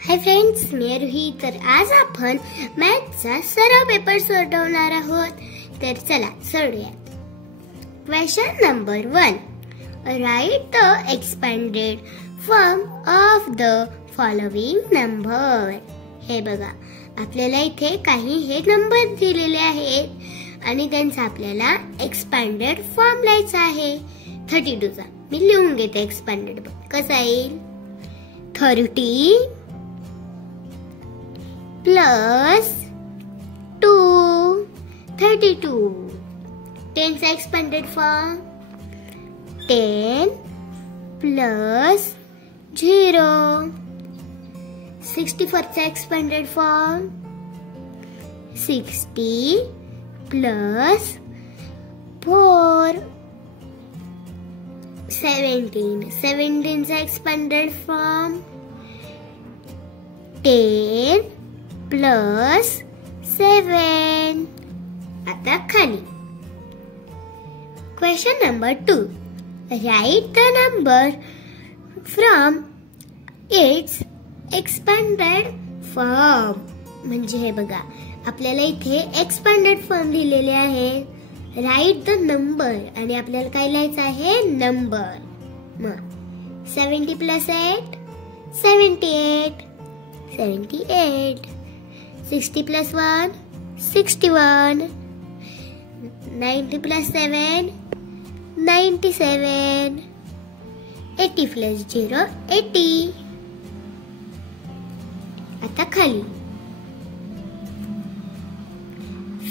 Hi friends, मी रुही. तर आज आपण मॅथ्सचा सराव पेपर सोडवणार आहोत. तर चला सोडूयात. Question number 1. Write the expanded form of the following number. हे बघा, आपल्याला इथे काही हे नंबर दिलेले आहेत आणि त्यांचा आपल्याला एक्सपेंडेड फॉर्म लिहायचा आहे. 32 चा मी लिहून घेते. एक्सपेंडेड कसा येईल? 30 plus 2 32. 10 चा एक्सपेंडेड फॉर्म 10 plus 0. 64 चा एक्सपेंडेड फॉर्म 60 plus 4. 17 चा एक्सपेंडेड फॉर्म 10 plus 7. आता खाली. Question number 2. Right the number from its expanded form. म्हणजे हे बघा, आपल्याला इथे एक्सपेंडेड फॉर्म लिहिलेले आहे. राइट द नंबर आणि आपल्याला काय लिहायचं आहे? नंबर. मग 70 plus 8 78. 78. 60 plus 1 61. 90 plus 7 97. 80 plus 0 80. आता खाली.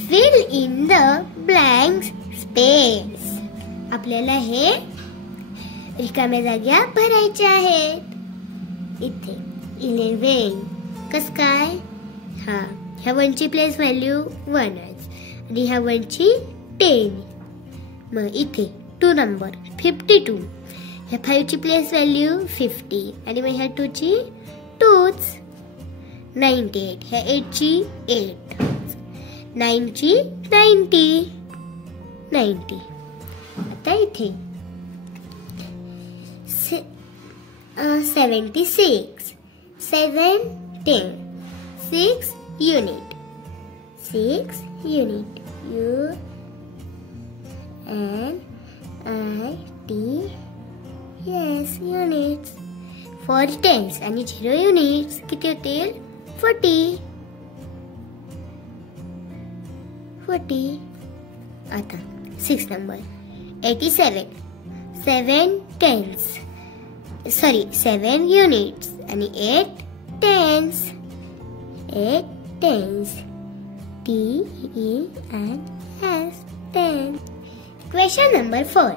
Fill in the blank space. आपल्याला हे रिकाम्या जागा भरायच्या आहेत. इथे 11. कस काय? ह्या 1 ची प्लेस व्हॅल्यू 1 आणि ह्या 1 ची 10. मग इथे 2 नंबर 52. ह्या 5 ची प्लेस व्हॅल्यू 50 आणि मग ह्या 2 ची 2च. 98. ह्या 8 ची 8. 9 ची 90. 90. आता इथे 76. 7 10. 6 unit. 6 unit. UNIT. Yes, units. 4 tens आणि 0 units किती होतील? 40. 40. आता 6 नंबर 87. 7 tens. 7 units आणि 8 tens. 8 tens. TENS. Tens. Question number 4.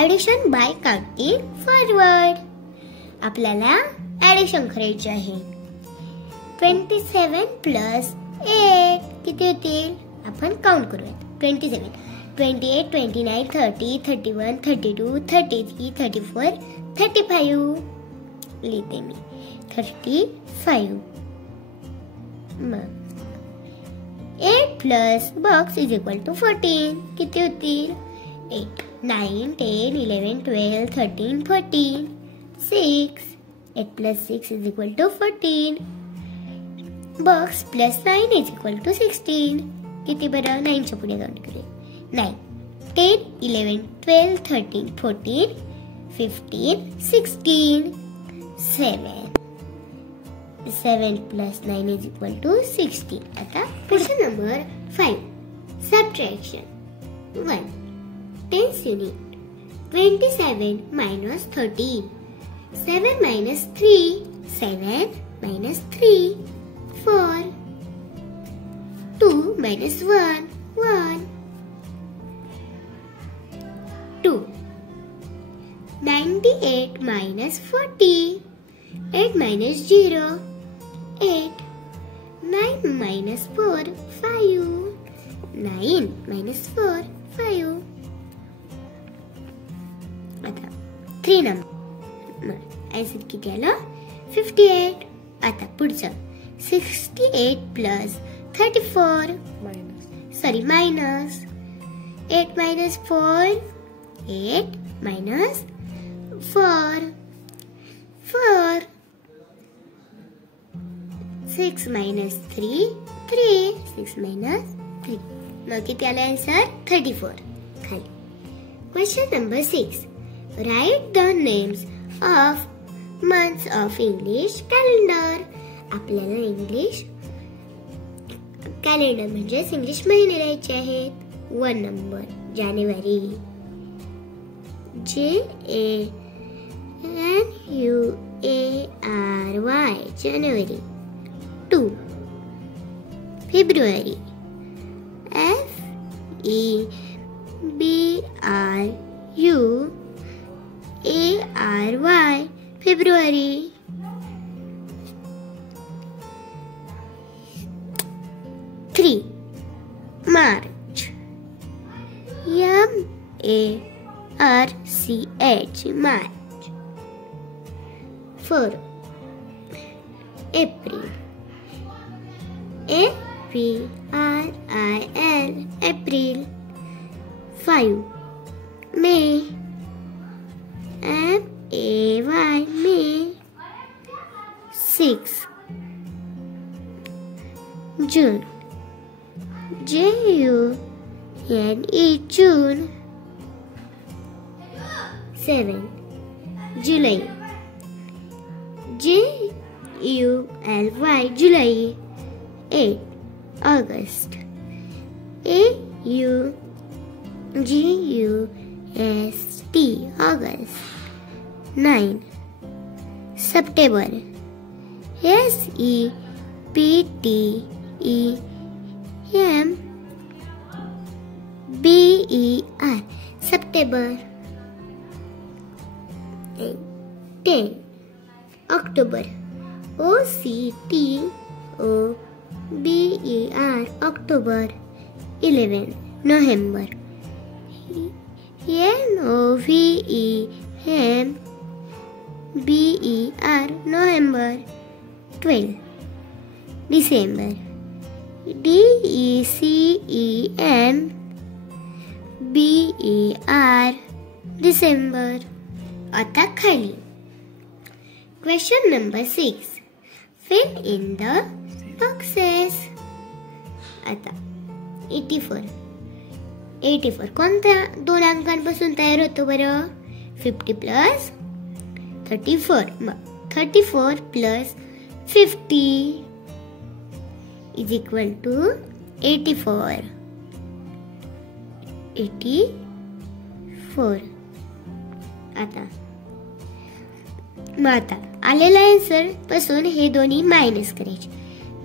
Addition by counting forward. आपल्याला ऍडिशन करायची आहे. 27 plus 8 किती होतील? आपण काउंट करूयात. 27 28 29 30 31 32 33 34 35. लिहिते मी 35. मग 8 plus box is equal to 14. किती होतील? 8 9 10 11 12 13 14. 6. 8 plus 6 is equal to 14. Box plus 9 is equal to 16. किती बरं? 9 च्या पुढे काउंट करूया. 9 10 11 12 13 14 15 16. 7 plus 9 is equal to 16. आता question number 5. Subtraction. 1. Tens unit. 27 minus 13. 7 minus 3. 7 minus 3. 4. 2 minus 1. 1. 2. 98 minus 40. 8 minus 0. 8. 9 minus 4 5. 9 minus 4 5. आता 3 number IISER किती आलं? 58. आता पुढचं 68 plus 34 minus 8 minus 4. 8 minus 4. 4. 6 minus 3, 3. 6 minus 3. मग किती आला आन्सर? 34. खाली. Question number 6. Write the names of months of English calendar. आपल्याला इंग्लिश कॅलेंडर म्हणजे इंग्लिश महिने लिहायचे आहेत. 1 नंबर जानेवारी, JANUARY, जानेवारी. 2 February, FEBRUARY, February. 3 March, MARCH, March. 4 April, APRIL, April. 5 मे, MAY, मे. 6 जून, JUNE, जून. 7 जुलै, JULY, जुलै. 8 August, AUGUST, August. 9 September, SEPTEMBER, September. 10 October, OCTOBER, October. 11 November, NOVEMBER, November. 12 December, DECEMBER, December. आता खाली. Question number 6. Fill in the boxes. आता 84 कोणत्या दोन अंकांपासून तयार होतो बरं? 50 plus 34. मग 34 plus 50 is equal to 84. आता आलेला आन्सर पासून हे दोन्ही मायनस करायचे.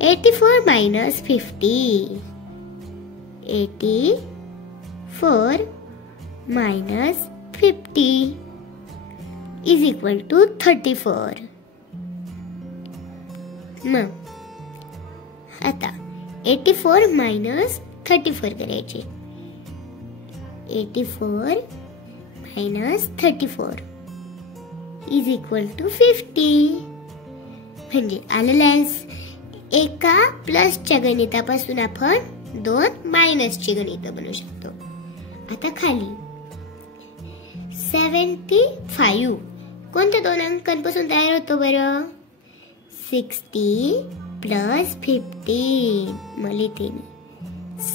84 minus 50, 84 minus 50 is equal to 34. मग आता 84 मायनस 34 करायचे. 84 मायनस 34 इज इक्वल टू 50. म्हणजे आलेला एका प्लसच्या गणितापासून आपण 2 मायनसची गणित बनवू शकतो. आता खाली 75 कोणत्या दोन अंकांपासून तयार होतो बरं? 60 प्लस 15. मला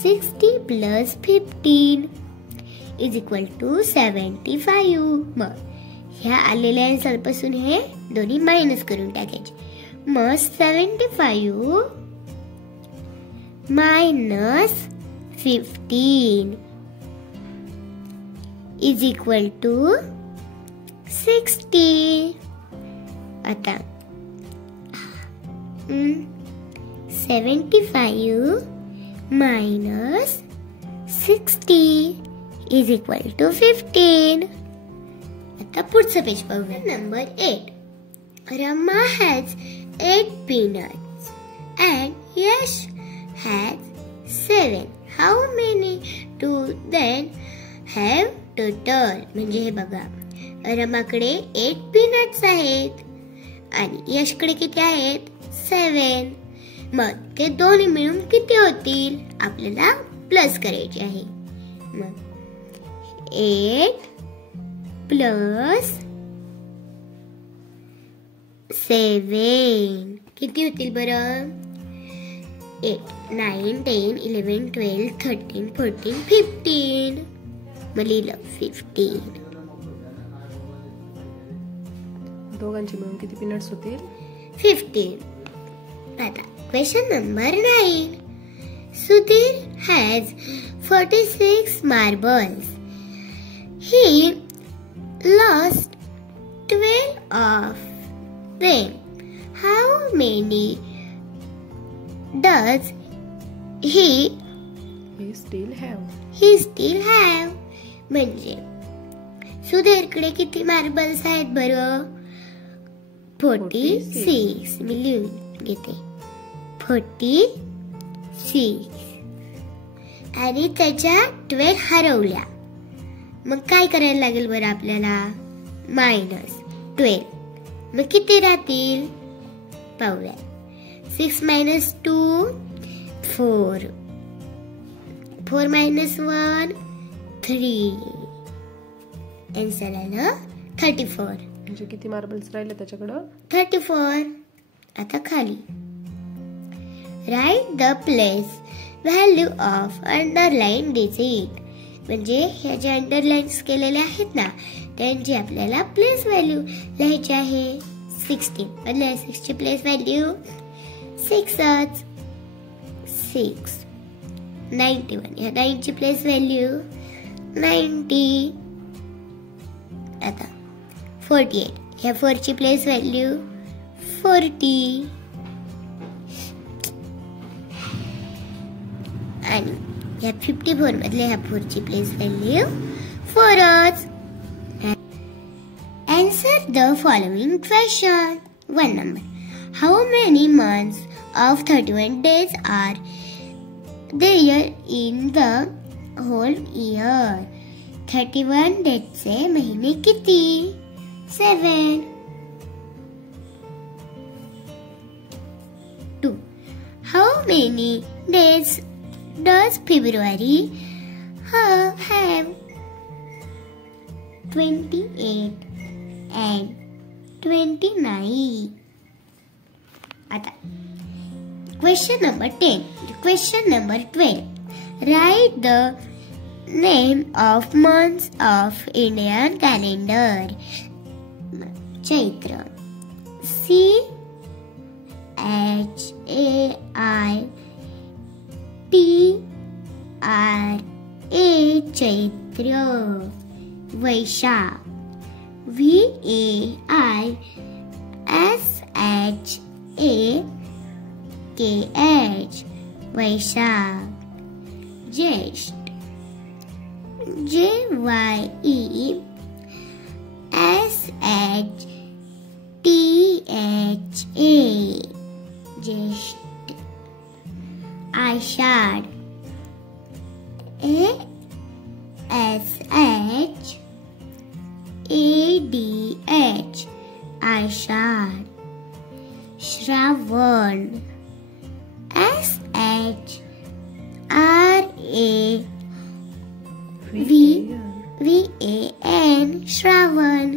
60 प्लस 15 इज इक्वल टू 75. मग ह्या आलेल्या आन्सर पासून हे दोन्ही मायनस करून टाकायचे. मग 75 मायनस 15 इज इक्वल टू 60. आता 75 मायनस 60 इज इक्वल टू 15. आता पुढचं पेज पाहूया. Number 8. Rama has 8 peanuts and Yash has 7. How many do they have total? म्हणजे हे बघा, रमाकडे 8 peanuts आहेत आणि यशकडे किती आहेत? 7. मग ते दोन्ही मिळून किती होतील? आपल्याला प्लस करायचे आहे. मग 8 प्लस 7 किती होतील बरं? 8, 9, 10, 11, 12, 13, 14, 15. मग लिहिलं 15. दोघांची मिळून किती पीनट्स होतील? 15. आता question number 9. Sudhir has 46 marbles. He lost 12 of them. How many does he still have? म्हणजे सुधीरकडे किती मार्बल्स आहेत बरं? 46. मी लिहून घेते 46. आणि त्याच्या 12 हरवल्या. मग काय करायला लागेल बरं आपल्याला? -12. मग किती राहतील पाहूया. 6 - 2 4. 4 - 1 3. आन्सर आलं 34. म्हणजे किती मार्बल्स राहिले त्याच्याकडं? 34. आता खाली write the place value of underline digit. म्हणजे ह्या ज्या अंडरलाईन्स केलेल्या आहेत ना त्यांची आपल्याला प्लेस व्हॅल्यू लिहायची आहे. 16 म्हणजे 6 ची प्लेस व्हॅल्यू 6च. 6. 91 ह्या 9 ची प्लेस व्हॅल्यू 90. आता 48 ह्या 4 ची प्लेस व्हॅल्यू 40. आणि ह्या 54 मधले ह्या 4 ची प्लेस व्हॅल्यू 4च. Answer the following question. 1 number. How many months of 31 days are there in the whole year? 31 days चे महिने किती? 7. 2. How many days does February have? 28 and 29. आता question number 10. Question number 12. Write the name of months of Indian calendar. Chaitra. CHAITRA. Chaitra. Vaishakh. VAISHAKH. Vaishakh. Jyesht. JYESHTHA. Jyesht. Ashadh. ASHADH. Ashadh. Shravan. SHRAVAN. Shravan.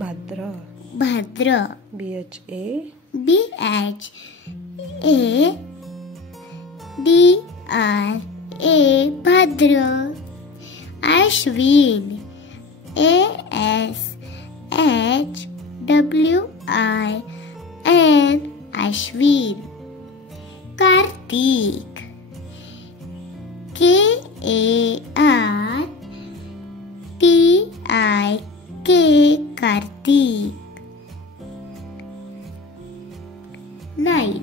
Bhadra. Bhadra. BHA. Bhadra. Ashwin. ASHWIN. Ashwin. Kartik. KARTIK. Kartik. 9.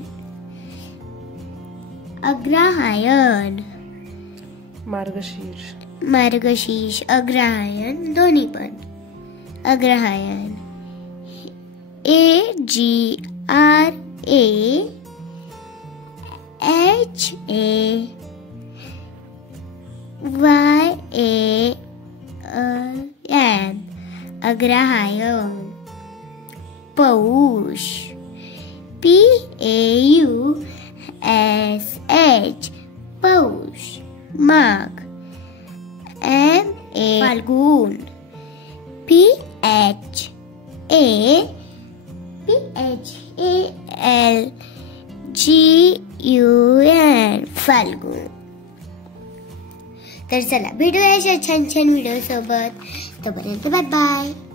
Agrahayan. मार्गशीर्ष अग्रहायण दोन्ही पण. अग्रहायण AGRAHAYAN. अग्रहायण. पौष PAUSH. पौष. माघ फाल्गुन. PHALGUN. FALGUN फाल्गुन. तर चला भेटूया अशा छान छान video सोबत. तोपर्यंत बाय बाय.